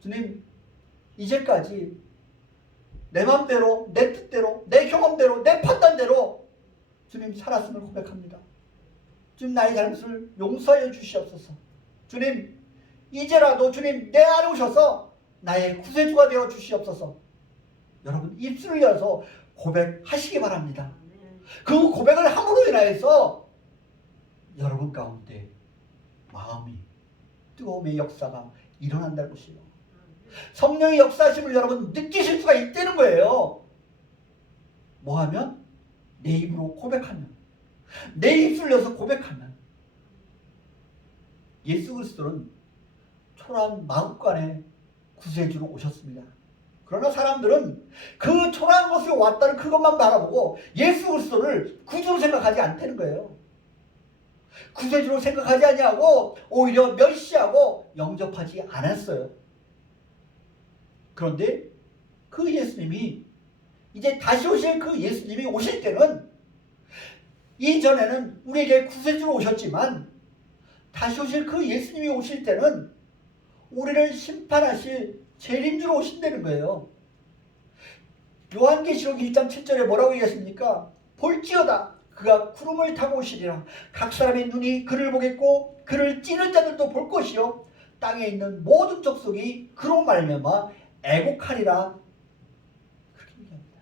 주님 이제까지 내 맘대로 내 뜻대로 내 경험대로 내 판단대로 주님 살았음을 고백합니다. 주님 나의 잘못을 용서하여 주시옵소서. 주님 이제라도 주님 내 안에 오셔서 나의 구세주가 되어 주시옵소서. 여러분 입술을 열어서 고백하시기 바랍니다. 그 고백을 함으로 인하여서 여러분 가운데 마음이 뜨거움의 역사가 일어난다는 것이요. 성령의 역사하심을 여러분 느끼실 수가 있다는 거예요. 뭐 하면? 내 입으로 고백하면, 내 입술을 열어서 고백하면. 예수 그리스도는 초라한 마음간에 구세주로 오셨습니다. 그러나 사람들은 그 초라한 것에 왔다는 그것만 바라보고 예수 그리스도를 구주로 생각하지 않다는 거예요. 구세주로 생각하지 아니하고 오히려 멸시하고 영접하지 않았어요. 그런데 그 예수님이 이제 다시 오실 그 예수님이 오실 때는 이전에는 우리에게 구세주로 오셨지만 다시 오실 그 예수님이 오실 때는 우리를 심판하실 재림주로 오신다는 거예요. 요한계시록 1장 7절에 뭐라고 얘기하십니까? 볼지어다 그가 구름을 타고 오시리라. 각 사람의 눈이 그를 보겠고 그를 찌는 자들도 볼 것이요 땅에 있는 모든 족속이 그로 말미암아 애곡하리라. 그렇게 얘기합니다.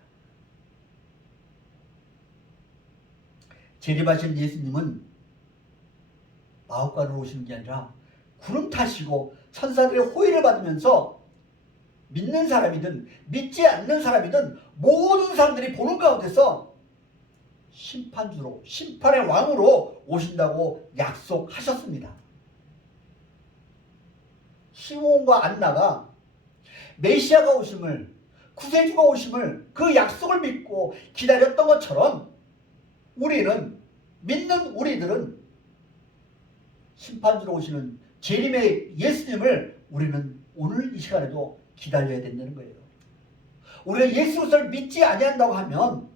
재림하신 예수님은 마옥간으로 오시는 게 아니라 구름 타시고 천사들의 호의를 받으면서 믿는 사람이든 믿지 않는 사람이든 모든 사람들이 보는 가운데서 심판주로 심판의 왕으로 오신다고 약속하셨습니다. 시몬과 안나가 메시아가 오심을 구세주가 오심을 그 약속을 믿고 기다렸던 것처럼 우리는 믿는 우리들은 심판주로 오시는 재림의 예수님을 우리는 오늘 이 시간에도 기다려야 된다는 거예요. 우리가 예수 그리스도를 믿지 아니한다고 하면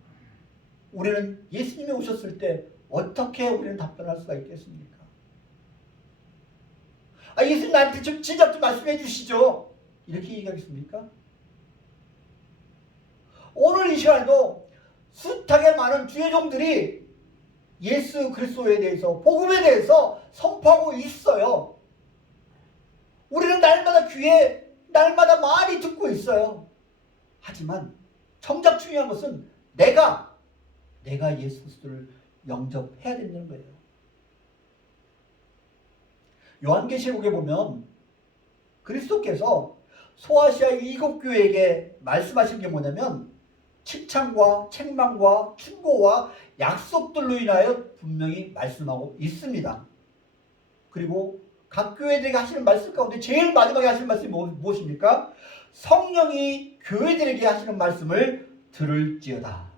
우리는 예수님이 오셨을 때 어떻게 우리는 답변할 수가 있겠습니까? 예수님 나한테 좀 진작 좀 말씀해 주시죠. 이렇게 얘기하겠습니까? 오늘 이 시간에도 숱하게 많은 주의 종들이 예수 그리스도에 대해서 복음에 대해서 선포하고 있어요. 우리는 날마다 귀에 날마다 많이 듣고 있어요. 하지만 정작 중요한 것은 내가 예수 그리스도를 영접해야 된다는 거예요. 요한계시록에 보면 그리스도께서 소아시아의 7교회에게 말씀하신 게 뭐냐면 칭찬과 책망과 충고와 약속들로 인하여 분명히 말씀하고 있습니다. 그리고 각 교회들에게 하시는 말씀 가운데 제일 마지막에 하시는 말씀이 무엇입니까? 성령이 교회들에게 하시는 말씀을 들을지어다.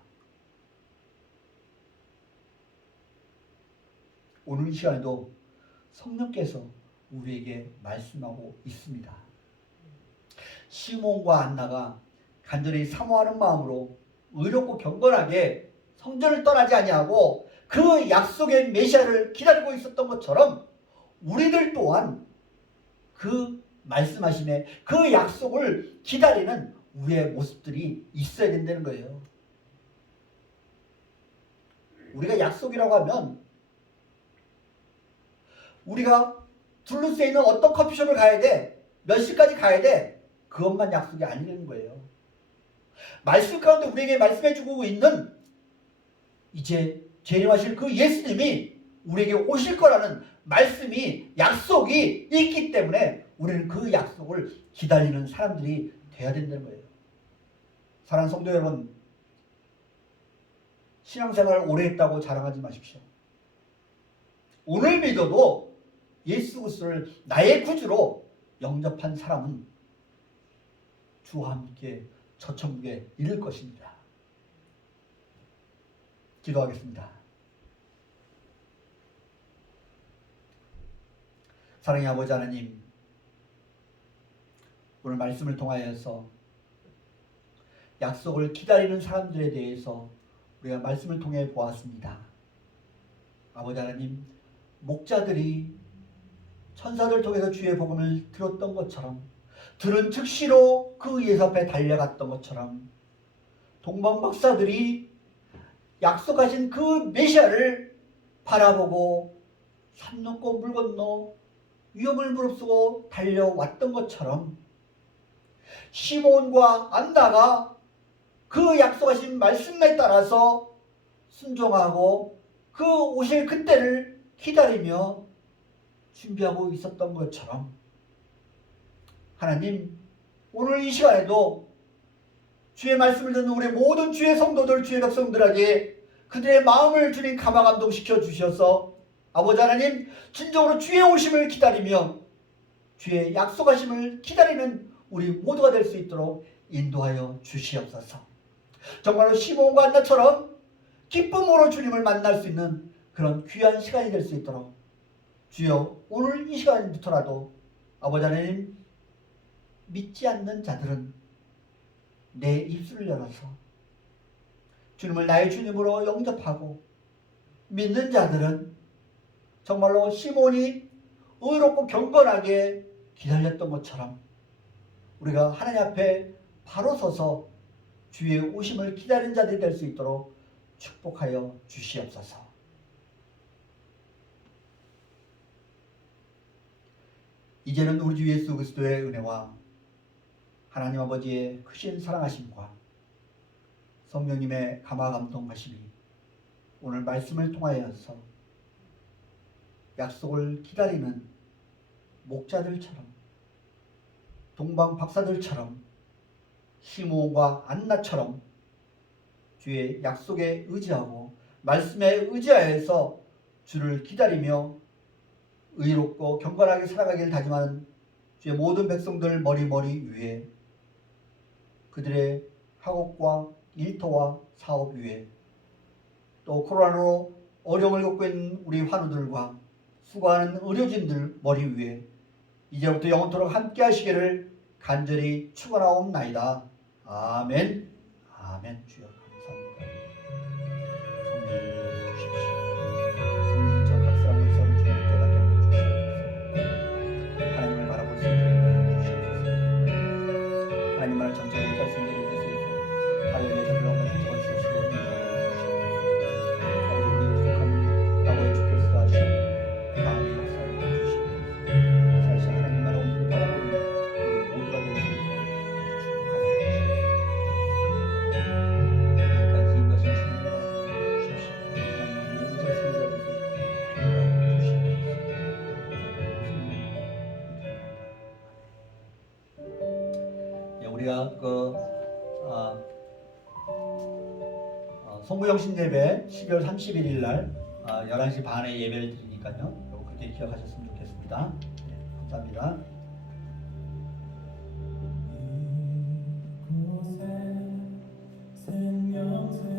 오늘 이 시간에도 성령께서 우리에게 말씀하고 있습니다. 시몬과 안나가 간절히 사모하는 마음으로 의롭고 경건하게 성전을 떠나지 아니하고 그 약속의 메시아를 기다리고 있었던 것처럼 우리들 또한 그 말씀하심에 그 약속을 기다리는 우리의 모습들이 있어야 된다는 거예요. 우리가 약속이라고 하면 우리가 둘러싸여 있는 어떤 커피숍을 가야 돼, 몇 시까지 가야 돼, 그것만 약속이 아니라는 거예요. 말씀 가운데 우리에게 말씀해주고 있는 이제 재림하실 그 예수님이 우리에게 오실 거라는 말씀이, 약속이 있기 때문에 우리는 그 약속을 기다리는 사람들이 돼야 된다는 거예요. 사랑하는 성도 여러분, 신앙생활을 오래 했다고 자랑하지 마십시오. 오늘 믿어도 예수 그리스도를 나의 구주로 영접한 사람은 주와 함께 저 천국에 이를 것입니다. 기도하겠습니다. 사랑의 아버지 하나님, 오늘 말씀을 통하여서 약속을 기다리는 사람들에 대해서 우리가 말씀을 통해 보았습니다. 아버지 하나님, 목자들이 천사들 통해서 주의 복음을 들었던 것처럼, 들은 즉시로 그 예수 앞에 달려갔던 것처럼, 동방박사들이 약속하신 그 메시아를 바라보고 산 넘고 물 건너 위험을 무릅쓰고 달려왔던 것처럼, 시몬과 안나가 그 약속하신 말씀에 따라서 순종하고 그 오실 그때를 기다리며 준비하고 있었던 것처럼, 하나님, 오늘 이 시간에도 주의 말씀을 듣는 우리 모든 주의 성도들, 주의 백성들에게 그들의 마음을 주님 감화감동시켜 주셔서 아버지 하나님, 진정으로 주의 오심을 기다리며 주의 약속하심을 기다리는 우리 모두가 될 수 있도록 인도하여 주시옵소서. 정말로 시몬과 안나처럼 기쁨으로 주님을 만날 수 있는 그런 귀한 시간이 될 수 있도록 주여, 오늘 이 시간부터라도 아버지 하나님, 믿지 않는 자들은 내 입술을 열어서 주님을 나의 주님으로 영접하고, 믿는 자들은 정말로 시몬이 의롭고 경건하게 기다렸던 것처럼 우리가 하나님 앞에 바로 서서 주의 오심을 기다리는 자들이 될 수 있도록 축복하여 주시옵소서. 이제는 우리 주 예수 그리스도의 은혜와 하나님 아버지의 크신 사랑하심과 성령님의 감화감동하심이 오늘 말씀을 통하여서 약속을 기다리는 목자들처럼, 동방 박사들처럼, 시몬과 안나처럼 주의 약속에 의지하고 말씀에 의지하여서 주를 기다리며 의롭고 경건하게 살아가기를 다짐하는 주의 모든 백성들 머리 위에, 그들의 학업과 일터와 사업 위에, 또 코로나로 어려움을 겪고 있는 우리 환우들과 수고하는 의료진들 머리 위에 이제부터 영원토록 함께 하시기를 간절히 축원하옵나이다. 아멘. 아멘. 주여 감사합니다. 성령님 주십시오. 성령님 저 각 사람을 선 주님 깨닫게 하여 주시옵소서. 하나님을 바라볼 수 있도록 하여 주시옵소서. 하나님만을 전적으로 결승되게 될 수 있도록 하늘의 저들로 가는 저걸 주시고 우리 부족한 아버지 주께서 하시고 마음의 역사를 주시옵소서. 사실 하나님만 온전히 바라보는 우리 모두가 될 수 있도록 축복하여 여기까지 이것을 주님으로 주십시오. 하나님 모든 것을 승리가 될 수 있도록 우리가 송구영신 예배 12월 31일 날 11시 반에 예배를 드리니까요. 그렇게 기억하셨으면 좋겠습니다. 네, 감사합니다. 이곳에 생명새